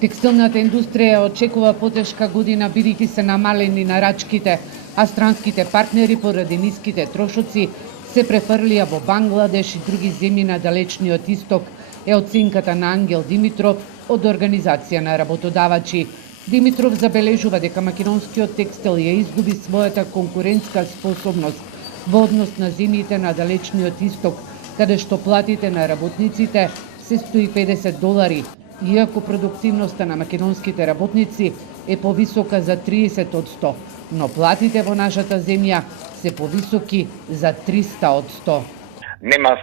Текстилната индустрија очекува потешка година бидејќи се намалени нарачките, а странските партнери поради ниските трошоци се префрлија во Бангладеш и други земји на далечниот исток, е оценката на Ангел Димитров од Организација на работодавачи. Димитров забележува дека македонскиот текстил ја изгуби својата конкурентска способност во однос на земјите на далечниот исток, каде што платите на работниците се $150, иако продуктивноста на македонските работници е повисока за 30%, но платите во нашата земја се повисоки за 300%. Нема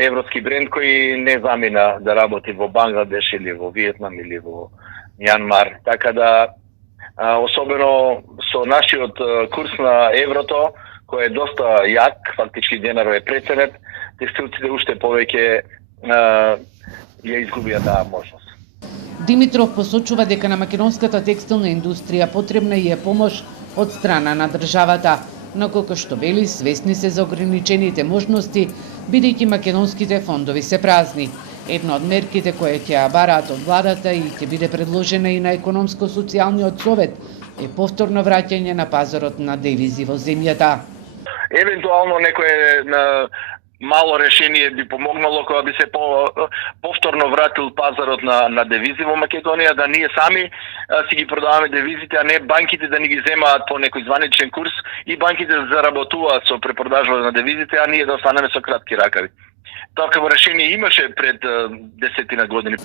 европски бренд кој не замина да работи во Бангладеш или во Виетнам или во Мјанмар. Така да, особено со нашиот курс на еврото, кој е доста јак, фактички денарот е преценет, текстилците уште повеќе ја изгубија таа можност. Димитров посочува дека на македонската текстилна индустрија потребна и е помош од страна на државата, но колку што вели, свесни се за ограничените можности, бидејќи македонските фондови се празни. Една од мерките кои ќе ја бараат од владата и ќе биде предложена и на економско-социјалниот совет е повторно враќање на пазарот на девизи во земјата. Евентуално некое мало решение би помогнало кога би се повторно вратил пазарот на девизи во Македонија, да ние сами си ги продаваме девизите, а не банките да ни ги земаат по некој званичен курс и банките да заработуваат со препродажба на девизите, а ние да останеме со кратки ракави. Такво решение имаше пред 10 години.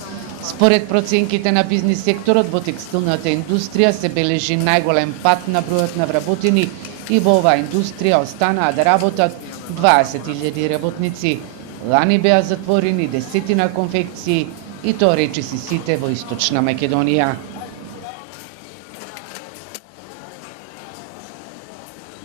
Според проценките на бизнис секторот во текстилната индустрија се бележи најголем пат на бројот на вработени и во оваа индустрија останаа да работат 20.000 работници. Лани беа затворени 10 конфекции и тоа речиси сите во Источна Македонија.